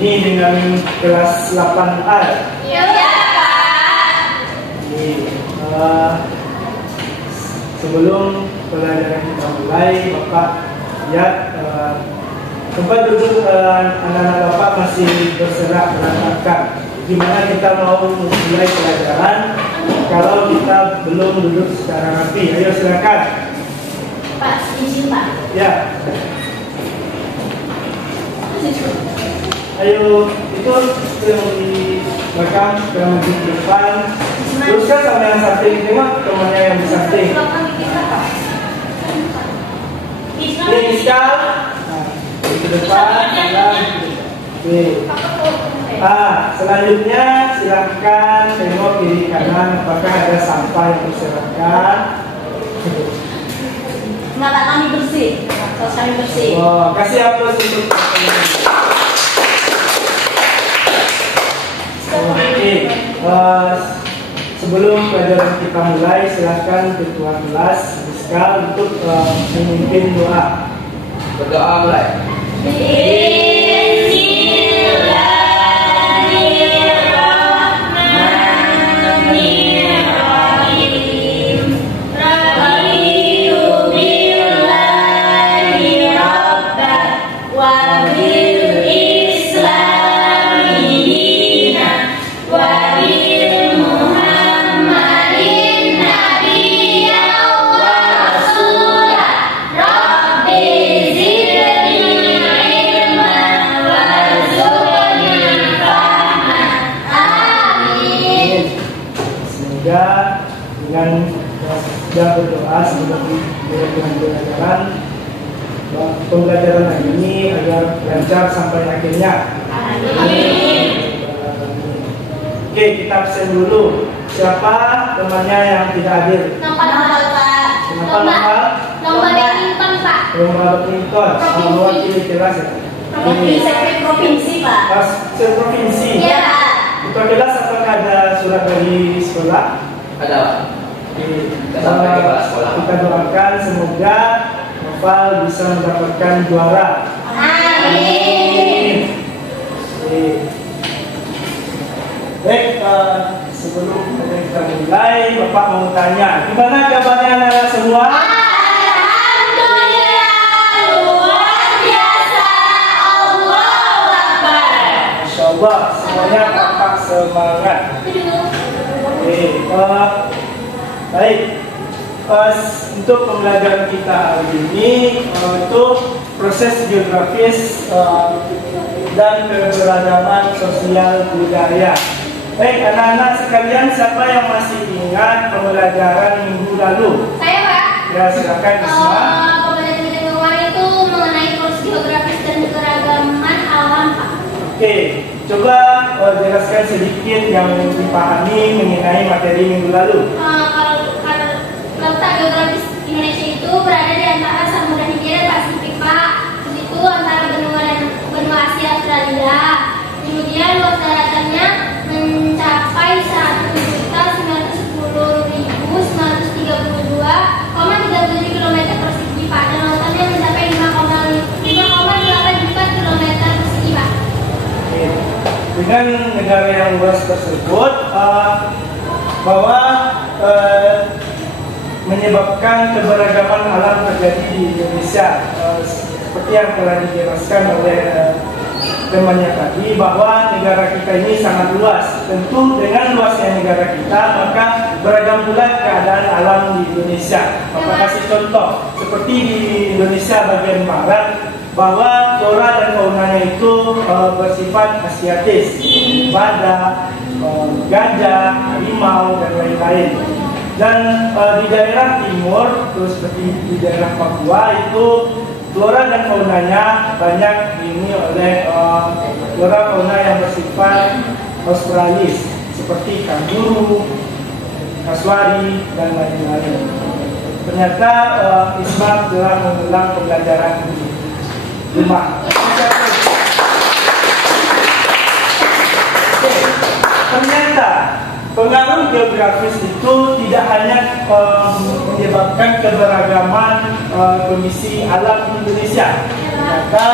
ini dengan kelas 8A. Iya, Pak. Sebelum pelajaran kita mulai, Bapak lihat tempat duduk anak-anak Bapak masih berserak berantakan. Gimana kita mau mulai pelajaran kalau kita belum duduk secara rapi? Ayo silakan. Pak, izin Pak. Ya. Ayo, itu yang di belakang, yang di depan. Teruskan sama yang samping, tengok temannya yang di samping. Ini Iskal. Nah, di depan, kanan. Oke. Selanjutnya silakan tengok kiri kanan apakah ada sampah yang berserakan. Mata kami bersih, tos kami bersih. Wow, kasih aplaus untuk Oke, sebelum pelajaran kita mulai, silakan ketua kelas Iskal untuk memimpin doa. Berdoa mulai. Dengan sudah berdoa sebelum pembelajaran hari ini agar lancar sampai akhirnya. Amin. Oke, kita absen dulu. Siapa temannya yang tidak hadir? Nomor Pak. Kenapa nomor? Nomor badminton Pak. Nomor badminton. Mewakili kelas ya. Provinsi Pak. Provinsi. Iya Pak. Ketua kelas apakah ada surat dari sekolah? Ada, Pak. Kita sampai ke kepala sekolah. Kita doakan semoga Noval bisa mendapatkan juara. Amin. Baik, sebelum kita mulai, Bapak mau tanya, gimana kabarnya anak-anak semua? Alhamdulillah, luar biasa. Allahu Akbar. Masya Allah, semuanya tampak semangat. Baik, untuk pembelajaran kita hari ini itu proses geografis dan keberagaman sosial budaya. Baik, anak-anak sekalian, siapa yang masih ingat pembelajaran minggu lalu? Saya Pak. Ya, silakan Isma. Pembelajaran kita kemarin itu mengenai proses geografis dan keberagaman alam Pak. Oke, coba jelaskan sedikit yang dipahami mengenai materi minggu lalu. Kalau letak geografis Indonesia itu berada di antara Samudra Hindia dan Pasifik Pak. Di situ antara benua Asia Australia. Kemudian luas daratannya mencapai 1.910.932,37 km persegi Pak. Dan lautannya mencapai 5,8 juta km persegi Pak. Dengan negara yang luas tersebut, bahwa menyebabkan keberagaman alam terjadi di Indonesia, seperti yang telah dijelaskan oleh temannya tadi, bahwa negara kita ini sangat luas. Tentu dengan luasnya negara kita, maka beragam pula keadaan alam di Indonesia. Bapak kasih contoh, seperti di Indonesia bagian barat, bahwa flora dan faunanya itu bersifat asiatis, badak, gajah, harimau, dan lain-lain. Dan di daerah timur, terus seperti di daerah Papua itu flora dan faunanya banyak diuni oleh flora fauna yang bersifat australis, seperti kanguru, kasuari, dan lain-lain. Ternyata Isma telah mengulang pembelajaran di rumah. Ternyata pengaruh geografis itu tidak hanya menyebabkan keberagaman kondisi alam Indonesia. Ternyata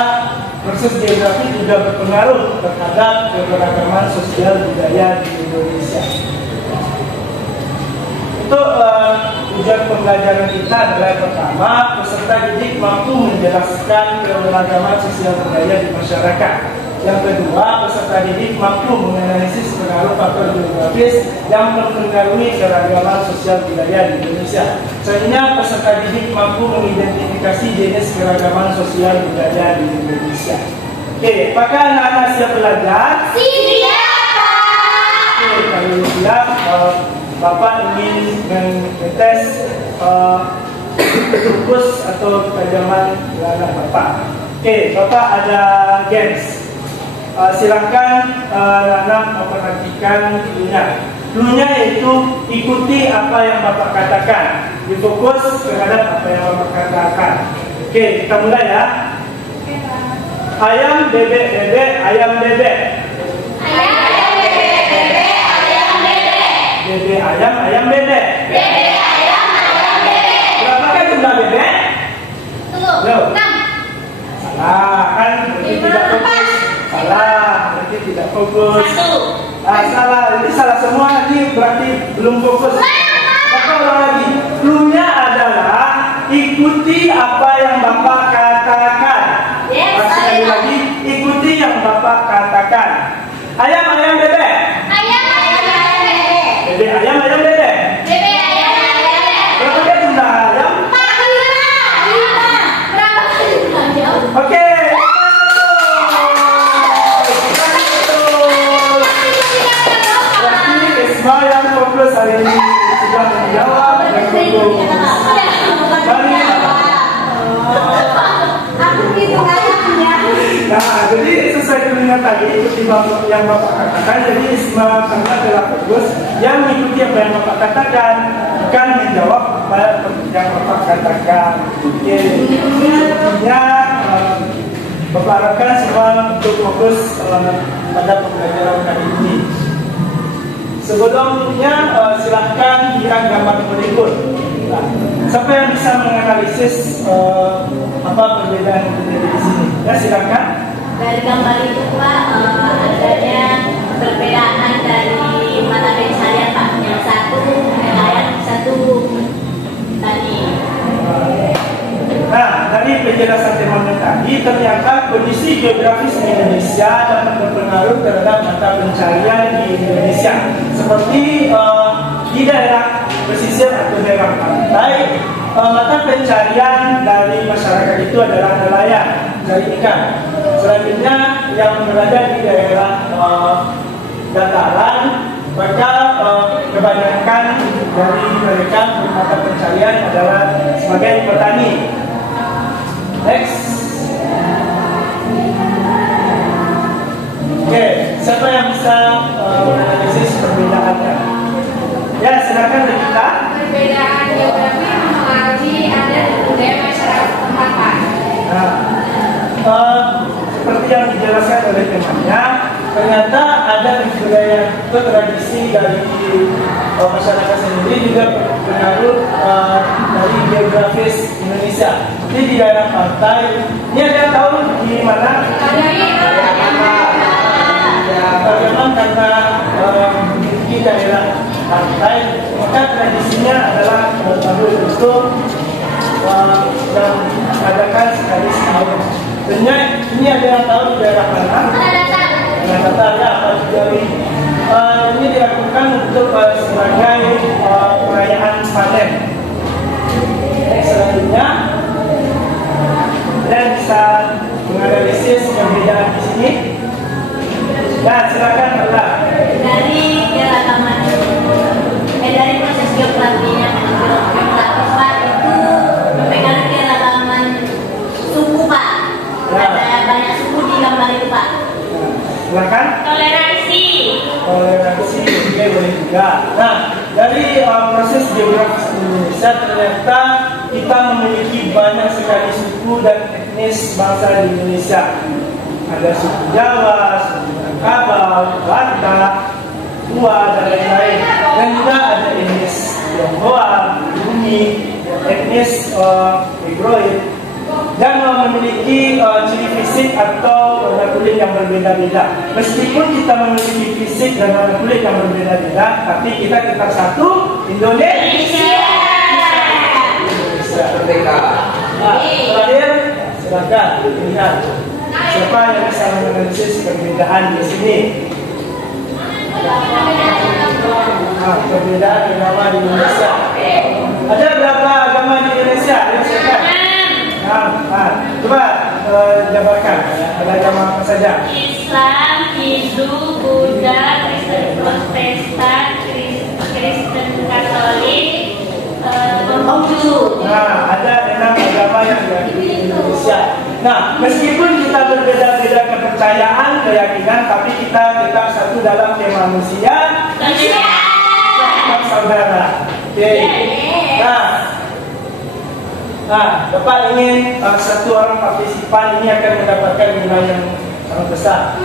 proses geografi juga berpengaruh terhadap keberagaman sosial budaya di Indonesia. Untuk tujuan pembelajaran kita adalah pertama, peserta didik mampu menjelaskan keberagaman sosial budaya di masyarakat. Yang kedua, peserta didik mampu menganalisis pengaruh faktor geografis yang mempengaruhi keragaman sosial budaya di Indonesia. Selanjutnya, peserta didik mampu mengidentifikasi jenis keragaman sosial budaya di Indonesia. Oke, apakah anak-anak siap belajar? Siap. Oke, kalau siap, Bapak ingin mengetes fokus atau ketajaman anak Bapak. Oke, Bapak ada games. Silakan anak memperhatikan clue-nya. Clue-nya yaitu ikuti apa yang Bapak katakan. Difokus terhadap apa yang Bapak katakan. Oke, kita mulai ya. Ayam bebek bebek ayam bebek. Bebek ayam ayam bebek. Berapakah jumlah bebek? Tunggu. 6. Salah, kan berarti tidak fokus. Salah, berarti tidak fokus. 1. Salah, ini salah semua. Ini berarti belum fokus. Bapak ulang lagi. Clue-nya adalah ikuti apa yang Bapak katakan. Sekali lagi, ikuti yang Bapak katakan. Ayam ayam bebek. Bebek ayam ayam bebek. Berapa jumlah ayam? Oke. Berarti Isma yang fokus hari ini sudah menjawab dan fokus. Nah, jadi sesuai dengan tadi ikuti yang Bapak katakan. Jadi Isma karena adalah fokus yang mengikuti apa yang Bapak katakan, bukan menjawab apa yang Bapak katakan. Oke, intinya Bapak harapkan semua untuk fokus pada pembelajaran kali ini. Sebelumnya silahkan lihat gambar berikut. Nah, siapa yang bisa menganalisis apa perbedaan yang terjadi di sini? Ya, silakan. Dari gambar itu Pak, adanya perbedaan dari mata pencarian Pak. Yang satu nelayan, satu tadi. Nah, dari penjelasan teman tadi, ternyata kondisi geografis Indonesia dapat berpengaruh terhadap mata pencarian di Indonesia. Seperti di daerah pesisir atau daerah pantai, mata pencarian dari masyarakat itu adalah nelayan, cari ikan. Selanjutnya yang berada di daerah dataran, maka kebanyakan dari mereka mata pencarian adalah sebagai petani. Next. Oke, siapa yang bisa menganalisis perbedaannya? Ya, silakan kita. Perbedaan geografi mempengaruhi adat dan budaya masyarakat setempat, Pak. Nah, seperti yang dijelaskan oleh temannya, ternyata ada budaya atau tradisi dari masyarakat sendiri juga berpengaruh dari geografis Indonesia. Jadi di daerah pantai, ini ada yang tahu di mana? Bagaimana karena di daerah pantai, maka tradisinya adalah bertabuh untuk dan adakan sekali setahun. Sebenarnya ini ada yang tahu di daerah mana? Daerah datar ya, apa juga ini dilakukan untuk sebagai perayaan panen. Selanjutnya, kalian bisa menganalisis perbedaan di sini. Nah, silakan Allah. Dari keragaman, dari proses geografinya, geografis Pak itu mempengaruhi keragaman suku Pak. Ada banyak suku di gambar itu Pak. Silakan. Toleransi, Oke, boleh juga. Nah, dari proses geografis Indonesia ternyata kita memiliki banyak sekali suku dan etnis bangsa di Indonesia. Ada suku Jawa, suku Minangkabau, Batak, Tua, dan lain-lain. Dan juga ada etnis Tionghoa, Bumi, etnis Negroid. dan memiliki ciri fisik atau warna kulit yang berbeda-beda. Meskipun kita memiliki fisik dan warna kulit yang berbeda-beda, tapi kita tetap satu, Indonesia. Merdeka. Nah, terakhir, silakan lihat siapa yang bisa menganalisis perbedaan di sini. Perbedaan agama di Indonesia. Ada berapa agama di Indonesia? Coba jabarkan. Ada agama apa saja? Islam, Hindu, Buddha, Kristen Protestan, Kristen Katolik, Konghucu. Ada 6 agama yang ada di Indonesia. Nah, meskipun kita berbeda-beda kepercayaan, keyakinan, tapi kita tetap satu dalam tema manusia. Tetap saudara. Oke. Nah, Bapak ingin satu orang partisipan ini akan mendapatkan nilai yang sangat besar.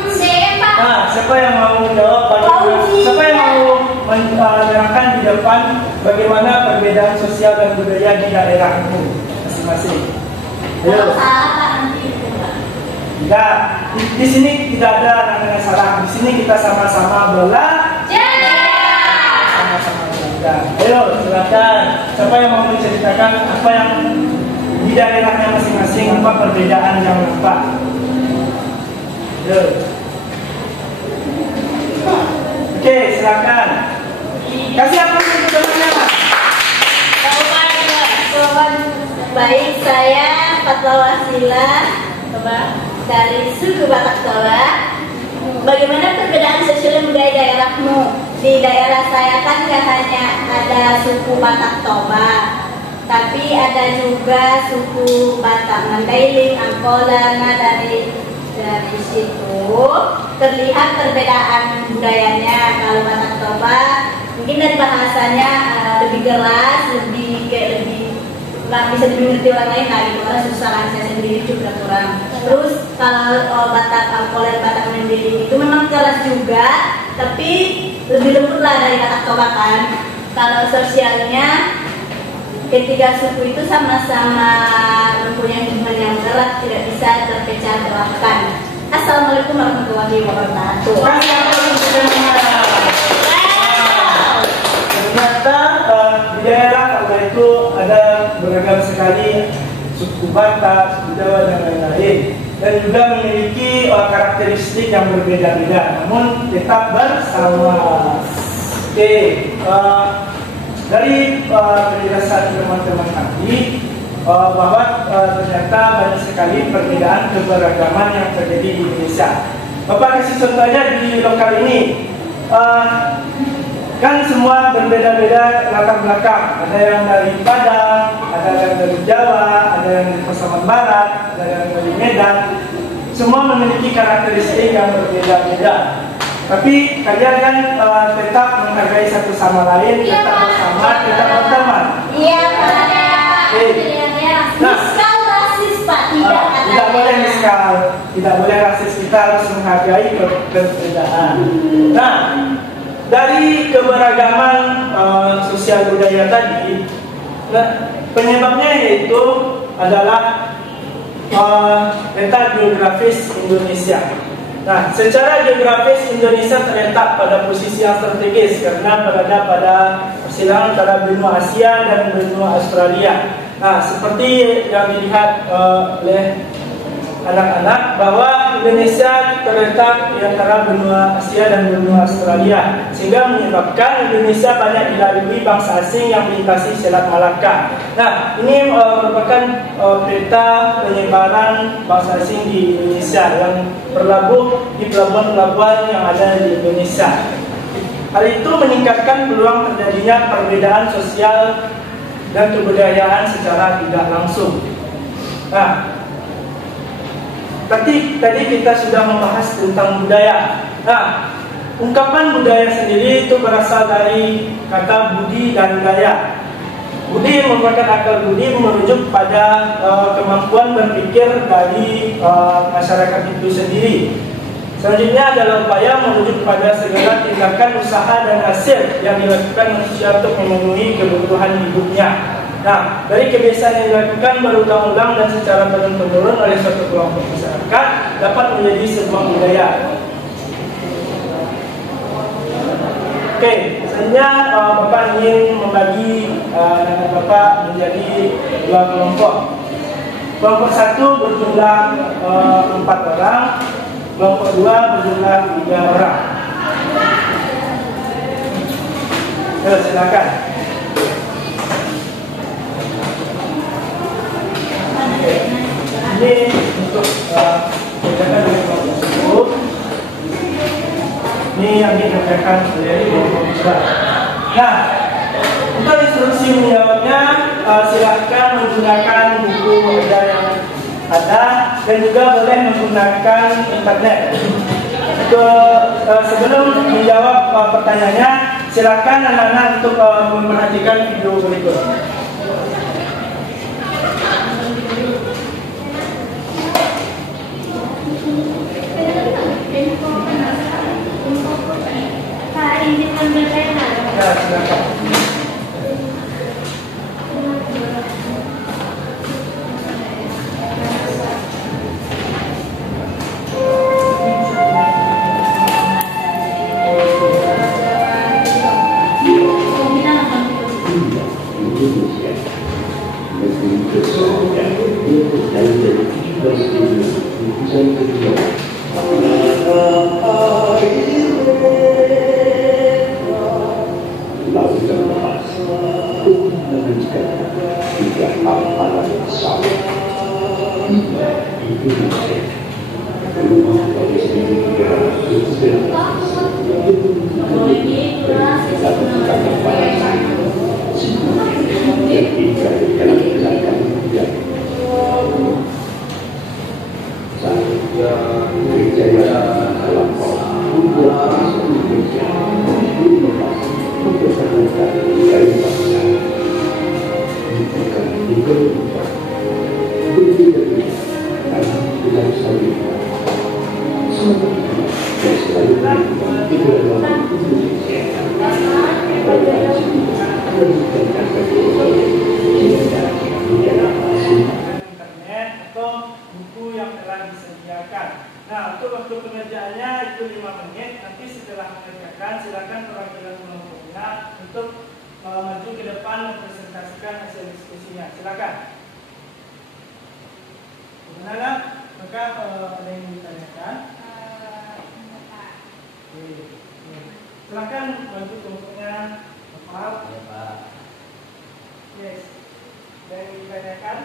Siapa yang mau menjawab? Siapa yang mau menerangkan di depan bagaimana perbedaan sosial dan budaya di daerahmu masing-masing? Ayo. Tidak, di sini tidak ada namanya salah. Di sini kita sama-sama belajar. Sama-sama belajar. Ayo, silakan. Siapa yang mau menceritakan apa yang di daerahnya masing-masing, apa perbedaan yang nampak? Ayo. Oke, silakan. Kasih apa untuk teman-teman? Baik, saya Fatwa Wasila dari suku Batak Toba. Bagaimana perbedaan sosial dan budaya daerahmu? Di daerah saya kan katanya ada suku Batak Toba, tapi ada juga suku Batak Mandailing, Angkola. Nah, dari situ terlihat perbedaan budayanya. Kalau Batak Toba mungkin dari bahasanya lebih keras, lebih bisa dimengerti orang lain lagi, karena susah kan, saya sendiri juga kurang. Terus kalau Batak Angkola, Batak Mandailing itu memang keras juga, tapi lebih lembut lah dari Batak Toba kan. Kalau sosialnya ketiga suku itu sama-sama mempunyai hubungan yang erat, tidak bisa terpecah belahkan. Assalamualaikum warahmatullahi wabarakatuh. Ternyata di daerah Toba itu ada beragam sekali suku Batak, suku Jawa dan lain-lain, dan juga memiliki karakteristik yang berbeda-beda, namun tetap bersama. Oke, dari penjelasan teman-teman tadi bahwa ternyata banyak sekali perbedaan keberagaman yang terjadi di Indonesia. Bapak kasih contoh aja di lokal ini. Kan semua berbeda-beda latar belakang. Ada yang dari Padang, ada yang dari Jawa, ada yang dari Pasaman Barat, ada yang dari Medan. Semua memiliki karakteristik yang berbeda-beda. Tapi kalian kan tetap menghargai satu sama lain, tetap bersama, tetap berteman. Iya, Pak. Nah, Miskal rasis, Pak. tidak boleh miskal, tidak boleh rasis. Kita harus menghargai perbedaan. Nah, dari keberagaman sosial budaya tadi, penyebabnya yaitu adalah letak geografis Indonesia. Nah, secara geografis Indonesia terletak pada posisi yang strategis karena berada pada persilangan antara benua Asia dan benua Australia. Nah, seperti yang dilihat oleh anak-anak bahwa Indonesia terletak di antara benua Asia dan benua Australia, sehingga menyebabkan Indonesia banyak dilalui bangsa asing yang melintasi Selat Malaka. Nah, ini merupakan peta penyebaran bangsa asing di Indonesia yang berlabuh di pelabuhan-pelabuhan yang ada di Indonesia. Hal itu meningkatkan peluang terjadinya perbedaan sosial dan kebudayaan secara tidak langsung. Nah, tadi kita sudah membahas tentang budaya. Nah, ungkapan budaya sendiri itu berasal dari kata budi dan daya. Budi merupakan akal budi, merujuk pada kemampuan berpikir dari masyarakat itu sendiri. Selanjutnya adalah upaya merujuk pada segala tindakan usaha dan hasil yang dilakukan manusia untuk memenuhi kebutuhan hidupnya. Nah, dari kebiasaan yang dilakukan berulang-ulang dan secara turun-temurun oleh suatu kelompok masyarakat dapat menjadi sebuah budaya. Oke, selanjutnya Bapak ingin membagi dana Bapak menjadi dua kelompok. Kelompok satu berjumlah 4 orang, kelompok 2 berjumlah 3 orang. Silakan. Ini untuk kerjakan dengan kelompok tersebut. Ini yang dikerjakan oleh kelompok besar. Nah, untuk instruksi menjawabnya silahkan menggunakan buku ajar yang ada dan juga boleh menggunakan internet. Sebelum menjawab pertanyaannya, silakan anak-anak untuk memperhatikan video berikut. Ya, silakan. Internet atau buku yang telah disediakan. Nah, untuk waktu pengerjaannya itu 5 menit. Nanti setelah mengerjakan, silakan perwakilan kelompoknya untuk maju ke depan mempresentasikan hasil diskusinya. Silakan. Bagaimana? Maka ada yang ditanyakan? Silakan bantu kelompoknya. Maaf. Ya, Pak. Yes. Ada yang ditanyakan?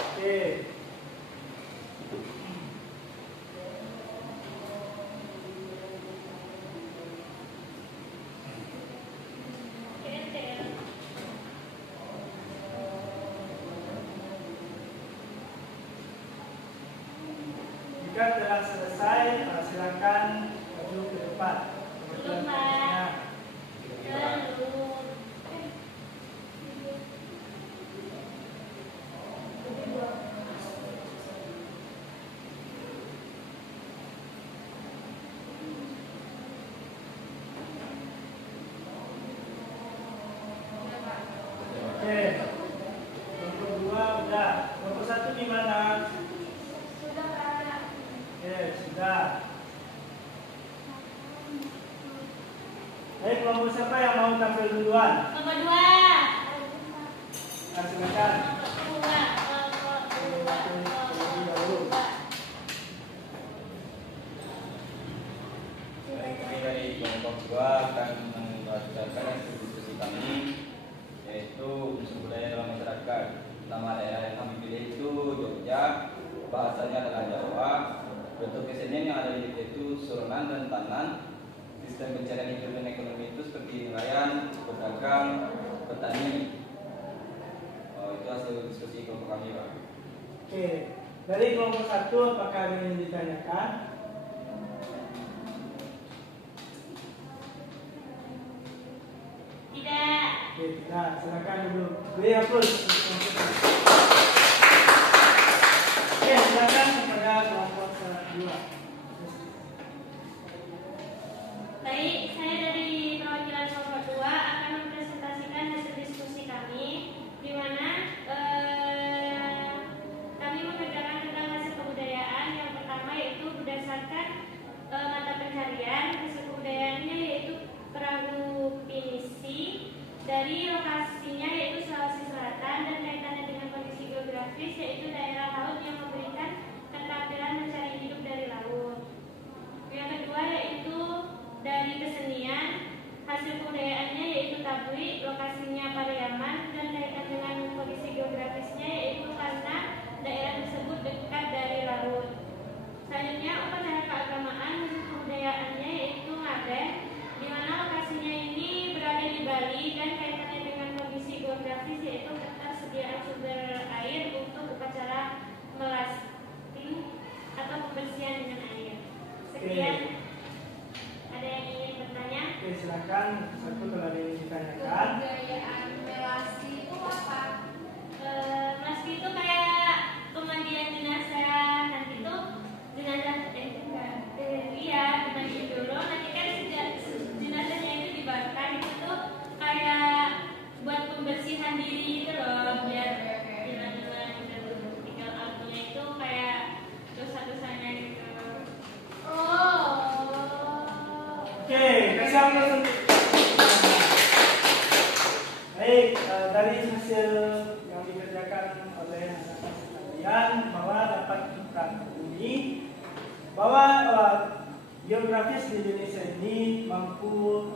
Oke. Jika telah selesai, silakan maju ke depan. Belum, Pak. Oke. Kelompok 2 udah. Kelompok 1 gimana? Sudah, Pak. Oke, sudah. Baik, kelompok siapa yang mau tampil duluan? Nomor 2. Nah, silakan. Kami dari kelompok 2 akan membacakan diskusi kami, yaitu unsur budaya dalam masyarakat. Nama daerah yang kami pilih itu Jogja, bahasanya adalah Jawa. Bentuk kesenian yang ada di itu surunan dan tangan. Sistem pencarian hidup dan ekonomi itu seperti nelayan, pedagang, petani. Itu hasil diskusi kelompok kami, Pak. Oke. Dari kelompok 1 apakah ada yang ditanyakan? Tidak. Oke, nah, silakan dulu. Beri aplaus. Oke, silakan kepada kelompok 2. Baik, saya dari dari lokasinya yaitu Sulawesi Selatan dan kaitannya dengan kondisi geografis yaitu daerah laut yang memberikan keterampilan mencari hidup dari laut. Yang kedua yaitu dari kesenian, hasil kebudayaannya yaitu tabui, lokasinya Pariaman dan kaitan dengan kondisi geografisnya yaitu karena daerah tersebut dekat dari laut. Selanjutnya upacara keagamaan, hasil kebudayaannya yaitu ngaben, di mana lokasinya ini berada di Bali dan kaitannya dengan kondisi geografis yaitu ketersediaan sumber air untuk upacara melasting atau pembersihan dengan air. Sekian. Ada yang ingin bertanya? Oke, silakan. Satu kalau ada yang ditanyakan. Kebudayaan melasti itu apa? Melasti itu kayak pemandian jenazah. Nanti itu jenazah dimandiin dulu. Nanti kan jenazahnya itu dibakar. Itu tuh kayak buat pembersihan diri gitu loh, biar hilang-hilang tinggal abunya itu kayak dosa-dosanya gitu. Oke, kasih aplaus. Baik, dari hasil yang dikerjakan oleh anak-anak sekalian bahwa dapat kita ketahui bahwa geografis di Indonesia ini mampu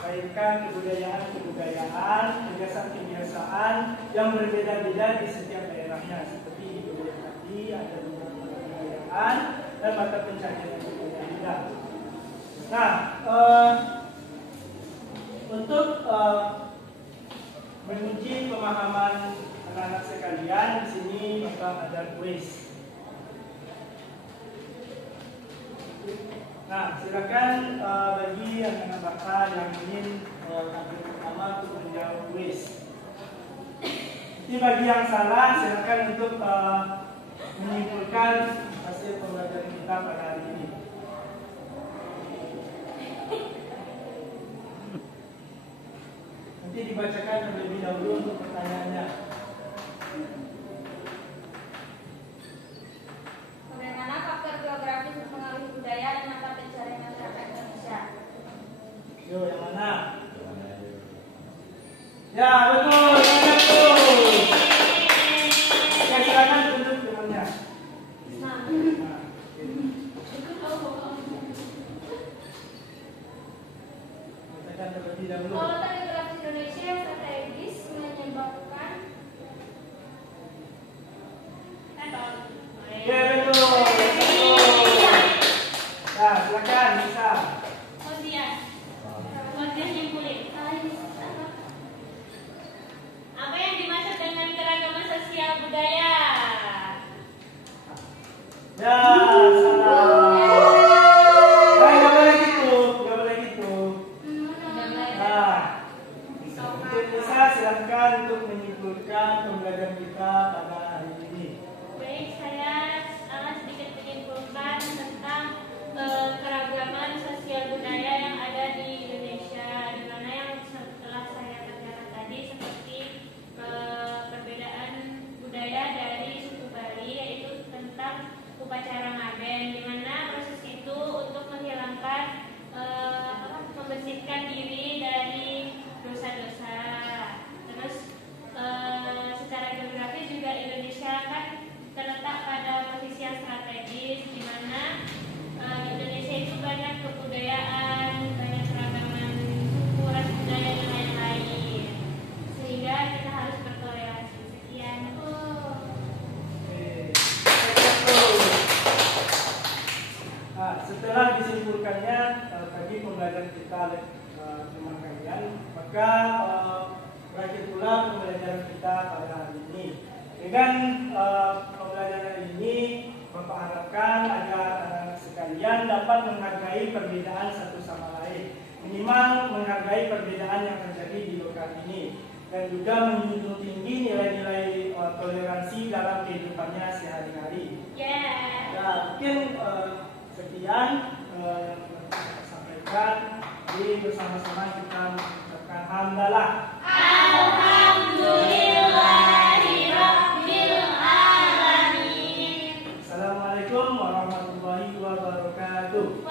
kaitkan kebudayaan, kebiasaan-kebiasaan yang berbeda-beda di setiap daerahnya. Seperti di budaya tadi ada beberapa kebudayaan dan mata pencarian yang berbeda-beda. Nah, untuk menguji pemahaman anak-anak sekalian, di sini maka ada kuis. Nah, silakan bagi anak-anak bapak yang ingin tampil pertama untuk menjawab kuis. Jadi bagi yang salah, silakan untuk menyimpulkan hasil pembelajaran kita pada hari ini. Nanti dibacakan terlebih dahulu untuk pertanyaannya. Bagaimana faktor geografis mempengaruhi budaya dan mata pencarian masyarakat Indonesia? Yo, yang mana? Ya, betul. Ya, silakan tunjuk filmnya. Nah, bacakan terlebih dahulu. Polutan geografis Indonesia strategis menyebabkan Ya, betul. Nah, silakan bisa. Kemudian nyimpulin. Apa yang dimaksud dengan keragaman sosial budaya? Ya, salah. Nggak boleh gitu, nggak boleh gitu. Nah, untuk bisa silakan untuk menyimpulkan pembelajaran kita pada hari ini. Baik, saya akan sedikit menyimpulkan tentang keragaman sosial budaya yang ada di Indonesia, di mana yang setelah saya kerjakan tadi seperti perbedaan budaya dari suku Bali, yaitu tentang upacara ngaben, di mana proses itu untuk menghilangkan membersihkan diri dari dosa-dosa. Terus secara geografis juga Indonesia kan terletak pada posisi yang strategis, di mana Indonesia itu banyak kebudayaan, banyak keragaman suku, ras, budaya dan lain-lain, sehingga kita harus bertoleransi. Sekian. Nah, setelah disimpulkannya tadi pembelajaran kita oleh teman kalian, maka berakhir pula pembelajaran kita pada hari ini. Dengan pembelajaran ini, Bapak harapkan agar anak-anak sekalian dapat menghargai perbedaan satu sama lain, minimal menghargai perbedaan yang terjadi di lokal ini, dan juga menjunjung tinggi nilai-nilai toleransi dalam kehidupannya sehari-hari. Ya, mungkin sekian yang saya sampaikan. Jadi bersama-sama kita mengucapkan hamdalah. Alhamdulillahirabbil alamin. Assalamualaikum warahmatullahi wabarakatuh.